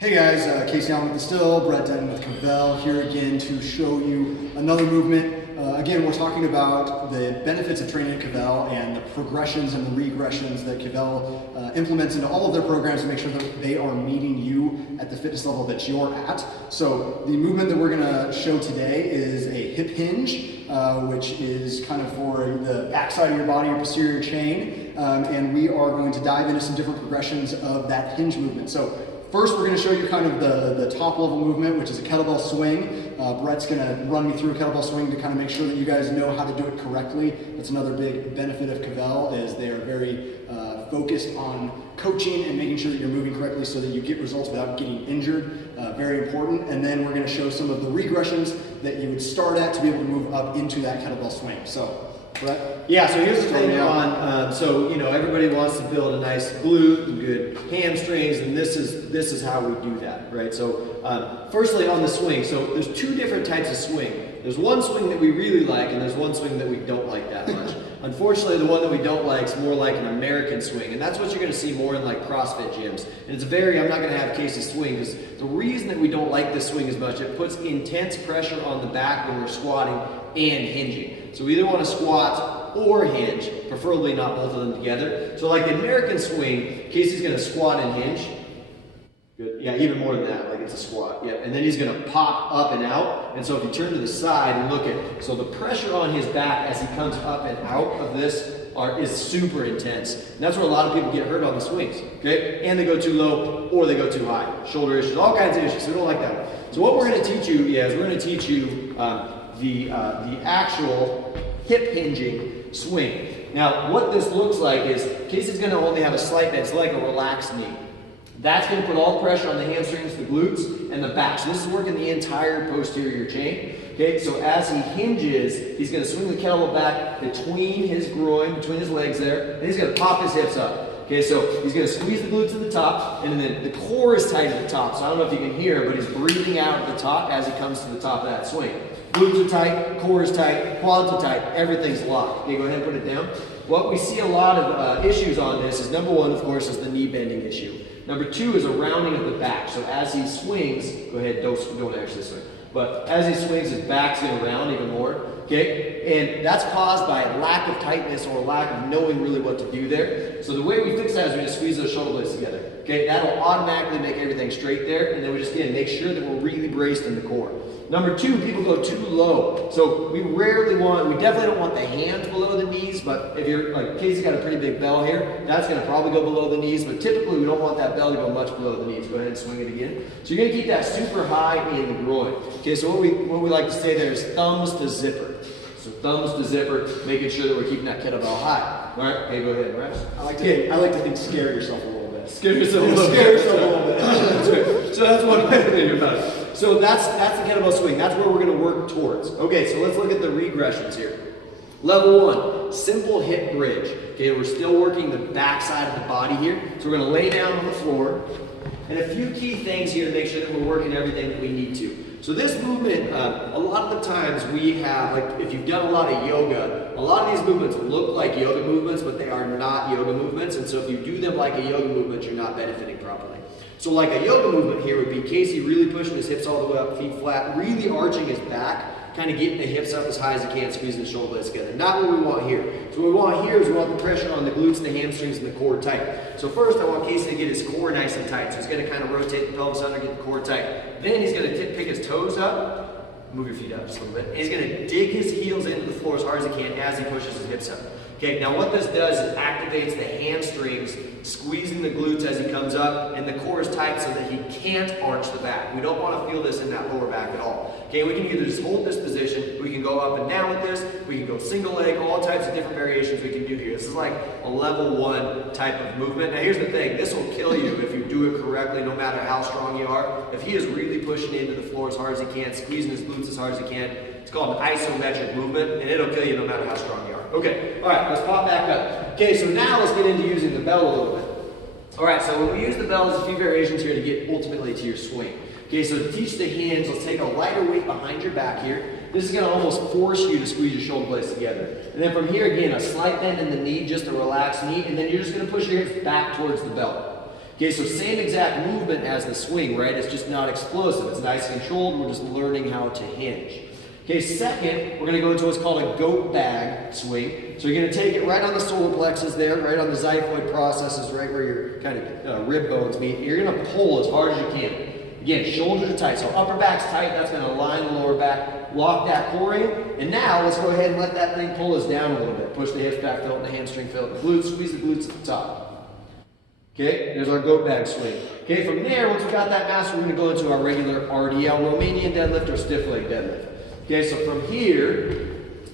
Hey guys, Casey Allen with the Still, Brett Denton with Kvell here again to show you another movement. Again, we're talking about the benefits of training at Kvell and the progressions and the regressions that Kvell implements into all of their programs to make sure that they are meeting you at the fitness level that you're at. So the movement that we're going to show today is a hip hinge, which is kind of for the backside of your body, your posterior chain, and we are going to dive into some different progressions of that hinge movement. So first, we're going to show you kind of the top level movement, which is a kettlebell swing. Brett's going to run me through a kettlebell swing to kind of make sure that you guys know how to do it correctly. That's another big benefit of Kvell, is they are very focused on coaching and making sure that you're moving correctly so that you get results without getting injured. Very important. And then we're going to show some of the regressions that you would start at to be able to move up into that kettlebell swing. So, Brett? Yeah, so here's the thing on, everybody wants to build a nice glute and good hamstrings, and this is how we do that, right? So firstly on the swing, so there's two different types of swing. There's one swing that we really like, and there's one swing that we don't like that much. Unfortunately, the one that we don't like is more like an American swing, and that's what you're going to see more in like CrossFit gyms. And it's I'm not going to have Casey swing, because the reason that we don't like this swing as much, it puts intense pressure on the back when we're squatting and hinging. So we either want to squat or hinge, preferably not both of them together. So like the American swing, Casey's going to squat and hinge. Good. Yeah, even more than that, like it's a squat. Yep. And then he's going to pop up and out. And so if you turn to the side and look at, so the pressure on his back as he comes up and out of this is super intense. And that's where a lot of people get hurt on the swings. Okay? And they go too low or they go too high. Shoulder issues, all kinds of issues. So we don't like that one. So what we're going to teach you is we're going to teach you the actual hip hinging swing. Now, what this looks like is Casey's going to only have a slight bend, so like a relaxed knee. That's going to put all the pressure on the hamstrings, the glutes, and the back. So this is working the entire posterior chain. Okay, so as he hinges, he's going to swing the kettlebell back between his groin, between his legs there, and he's going to pop his hips up. Okay, so he's going to squeeze the glutes at the top, and then the core is tight at the top. So I don't know if you can hear, but he's breathing out at the top as he comes to the top of that swing. Glutes are tight, core is tight, quads are tight, everything's locked. Okay, go ahead and put it down. What we see a lot of issues on this is, number one, of course, is the knee bending issue. Number two is a rounding of the back. So as he swings, go ahead, don't actually swing. But as he swings, his back's going to round even more. Okay? And that's caused by a lack of tightness or a lack of knowing really what to do there. So the way we fix that is we just squeeze those shoulder blades together. Okay? That'll automatically make everything straight there. And then we just, again, make sure that we're really braced in the core. Number two, people go too low. So we definitely don't want the hands below the knees, but if you're, like Casey's got a pretty big bell here, that's going to probably go below the knees, but typically we don't want that bell to go much below the knees. Go ahead and swing it again. So you're going to keep that super high in the groin. Okay, so what we like to say there is thumbs to zipper. So thumbs to zipper, making sure that we're keeping that kettlebell high. All right, okay, go ahead, Rex. I like to think scare yourself a little bit. Scare yourself a little bit. That's right. So that's one way to think about it. So that's the kettlebell swing. That's where we're going to work towards. Okay, so let's look at the regressions here. Level one, simple hip bridge. Okay, we're still working the back side of the body here. So we're going to lay down on the floor. And a few key things here to make sure that we're working everything that we need to. So this movement, a lot of the times we have, like if you've done a lot of yoga, a lot of these movements look like yoga movements, but they are not yoga movements. And so if you do them like a yoga movement, you're not benefiting properly. So like a yoga movement here would be Casey really pushing his hips all the way up, feet flat, really arching his back, kind of getting the hips up as high as he can, squeezing the shoulder blades together. Not what we want here. So what we want here is we want the pressure on the glutes, the hamstrings, and the core tight. So first I want Casey to get his core nice and tight. So he's going to kind of rotate the pelvis under, get the core tight. Then he's going to pick his toes up, move your feet up just a little bit, and he's going to dig his heels into the floor as hard as he can as he pushes his hips up. Okay, now what this does is activates the hamstrings, squeezing the glutes as he comes up, and the core is tight so that he can't arch the back. We don't want to feel this in that lower back at all. Okay, we can either just hold this position, we can go up and down with this, we can go single leg, all types of different variations we can do here. This is like a level one type of movement. Now here's the thing, this will kill you if you do it correctly, no matter how strong you are. If he is really pushing into the floor as hard as he can, squeezing his glutes as hard as he can, it's called an isometric movement, and it'll kill you no matter how strong you are. Okay, all right, let's pop back up. Okay, so now let's get into using the bell a little bit. All right, so when we use the bell, there's a few variations here to get ultimately to your swing. Okay, so to teach the hands, let's take a lighter weight behind your back here. This is going to almost force you to squeeze your shoulder blades together. And then from here, again, a slight bend in the knee, just a relaxed knee, and then you're just going to push your hips back towards the bell. Okay, so same exact movement as the swing, right? It's just not explosive. It's nice and controlled. We're just learning how to hinge. Okay, second, we're gonna go into what's called a goat bag swing. So you're gonna take it right on the solar plexus there, right on the xiphoid processes, right where your kind of rib bones meet. You're gonna pull as hard as you can. Again, shoulders are tight. So upper back's tight, that's gonna align the lower back, lock that core in. And now let's go ahead and let that thing pull us down a little bit. Push the hips back, feel it in the hamstring, feel it in the glutes, squeeze the glutes at the top. Okay, there's our goat bag swing. Okay, from there, once we got that master, we're gonna go into our regular RDL, Romanian deadlift or stiff leg deadlift. Okay, so from here,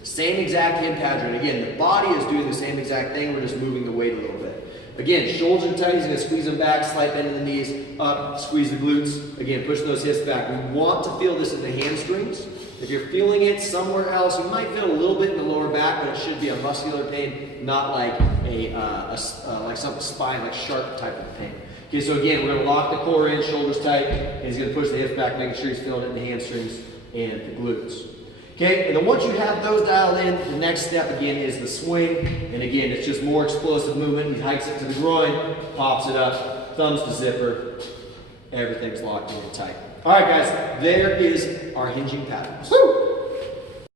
same exact hand pattern. Again, the body is doing the same exact thing, we're just moving the weight a little bit. Again, shoulders are tight, he's gonna squeeze them back, slight bend in the knees, up, squeeze the glutes. Again, push those hips back. We want to feel this in the hamstrings. If you're feeling it somewhere else, you might feel a little bit in the lower back, but it should be a muscular pain, not like like some spine, like sharp type of pain. Okay, so again, we're gonna lock the core in, shoulders tight, and he's gonna push the hips back, making sure he's feeling it in the hamstrings and the glutes. Okay, and then once you have those dialed in, the next step again is the swing. And again, it's just more explosive movement. He hikes it to the groin, pops it up, thumbs to zipper. Everything's locked in and tight. All right, guys, there is our hinging patterns. Woo!